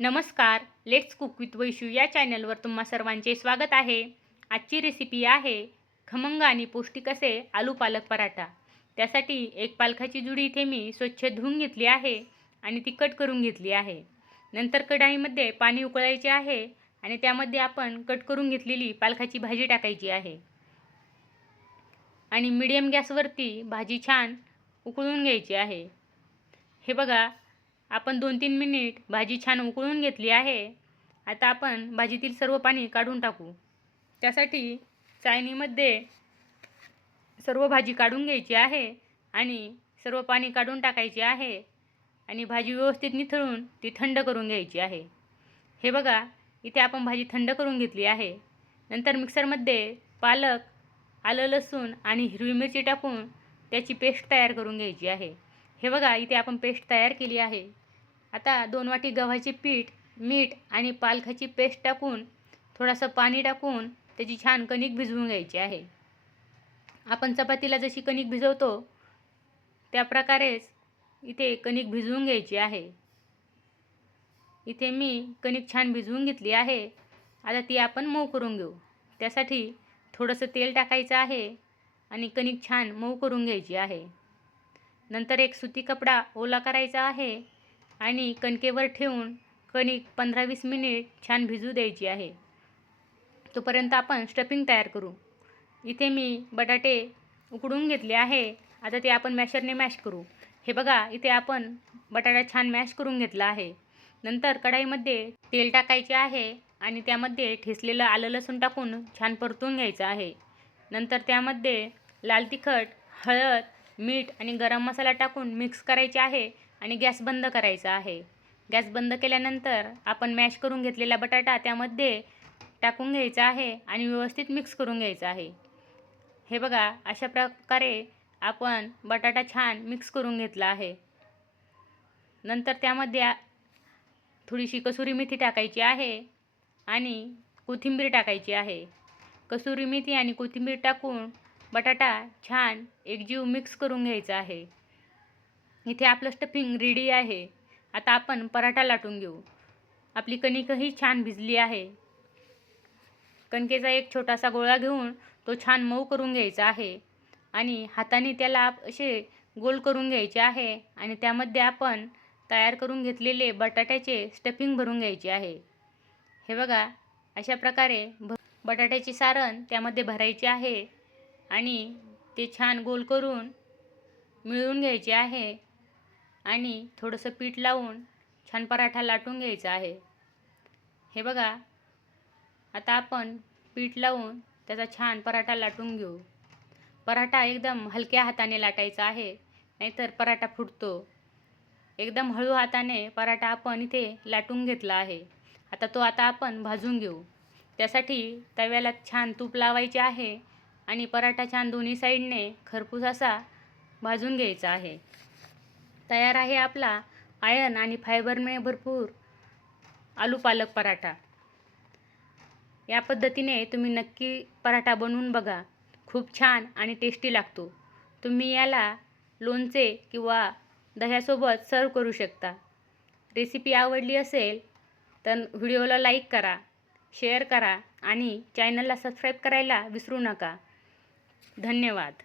नमस्कार, let's cook with Vaishu या चॅनलवर तुम्हा सर्वांचे स्वागत आहे। आजची रेसिपी आहे खमंग आणि पौष्टिक असे आलू पालक पराठा। त्यासाठी एक पालकाची जुडी इथे मी स्वच्छ धुवून घेतली आहे आणि ती कट करून घेतली आहे। नंतर कढईमध्ये पाणी उकळायचे आहे आणि त्यामध्ये आपण कट करून घेतलेली पालकाची भाजी टाकायची आहे आणि मीडियम गॅसवरती भाजी छान उकळून घ्यायची आहे। हे बघा, आपण 2-3 मिनिट भाजी छान उकळून घेतली आहे। आता आपण भाजीतील सर्व पाणी काढून टाकू। त्यासाठी चाळणीमध्ये सर्व भाजी काढून घ्यायची आहे आणि सर्व पाणी काढून टाकायचे आहे आणि भाजी व्यवस्थित निथळून ती थंड करून घ्यायची आहे। हे बघा, इथे आपण भाजी थंड करून घेतली आहे। नंतर मिक्सरमध्ये पालक, आलं लसूण आणि हिरवी मिरची टाकून त्याची पेस्ट तयार करून घ्यायची आहे। हे बघा, इथे आपण पेस्ट तयार केली आहे। आता 2 वाटी गव्हाचे पीठ, मीठ आणि पालकाची पेस्ट टाकून थोडंसं पाणी टाकून त्याची छान कणिक भिजवून घ्यायची आहे। आपण चपातीला जशी कणिक भिजवतो त्या प्रकारेच इथे कणिक भिजवून घ्यायची आहे। इथे मी कणिक छान भिजवून घेतली आहे। आता ती आपण मऊ करून घेऊ। त्यासाठी थोडंसं तेल टाकायचं आहे आणि कणिक छान मऊ करून घ्यायची आहे। नंतर एक सुती कपडा ओला करायचा आहे आणि कणकेवर ठेवून कणिक 15-20 मिनिट छान भिजू द्यायची आहे। तोपर्यंत आपण स्टफिंग तयार करू। इथे मी बटाटे उकडून घेतले आहे। आता ते आपण मॅशरने मॅश करू। हे बघा, इथे आपण बटाटा छान मॅश करून घेतला आहे। नंतर कढईमध्ये तेल टाकायचे आहे आणि त्यामध्ये ठेचलेलं आलं लसूण टाकून छान परतून घ्यायचं आहे। नंतर त्यामध्ये लाल तिखट, हळद, मीठ आणि गरम मसाला टाकून मिक्स करायचे आहे आणि गॅस बंद करायचा आहे। गॅस बंद केल्यानंतर आपण मॅश करून घेतलेला बटाटा त्यामध्ये टाकून घ्यायचा आहे आणि व्यवस्थित मिक्स करून घ्यायचा आहे। हे बघा, अशा प्रकारे आपण बटाटा छान मिक्स करून घेतला आहे। नंतर त्यामध्ये थोडीशी कसुरी मेथी टाकायची आहे आणि कोथिंबीर टाकायची आहे। कसुरी मेथी आणि कोथिंबीर टाकून बटाटा छान एकजीव मिक्स करून घ्यायचा आहे। इथे आपलं स्टफिंग रेडी आहे। आता आपण पराठा लाटून घेऊ। आपली कणिकही छान भिजली आहे। कणकेचा एक छोटासा गोळा घेऊन तो छान मऊ करून घ्यायचा आहे आणि हाताने त्याला असे गोल करून घ्यायचे आहे आणि त्यामध्ये आपण तयार करून घेतलेले बटाट्याचे स्टफिंग भरून घ्यायचे आहे। हे बघा, अशा प्रकारे बटाट्याचे सारण त्यामध्ये भरायचे आहे आणि ते छान गोल करून मिळवून घ्यायचे आहे आणि थोडंसं पीठ लावून छान पराठा लाटून घ्यायचा आहे। हे बघा, आता आपण पीठ लावून त्याचा छान पराठा लाटून घेऊ। पराठा एकदम हलक्या हाताने लाटायचा आहे, नाहीतर पराठा फुटतो। एकदम हळू हाताने पराठा आपण इथे लाटून घेतला आहे। आता आपण भाजून घेऊ। त्यासाठी तव्याला छान तूप लावायचे आहे आणि पराठा छान दोन्ही साईडने खरपूस असा भाजून घ्यायचा आहे। तयार आहे आपला आयर्न आणि फायबरने भरपूर आलू पालक पराठा। या पद्धतीने तुम्ही नक्की पराठा बनवून बघा। खूप छान आणि टेस्टी लागतो। तुम्ही याला लोणचे किंवा दह्यासोबत सर्व करू शकता। रेसिपी आवडली असेल तर व्हिडिओला लाईक करा, शेअर करा आणि चॅनलला सबस्क्राईब करायला विसरू नका। धन्यवाद।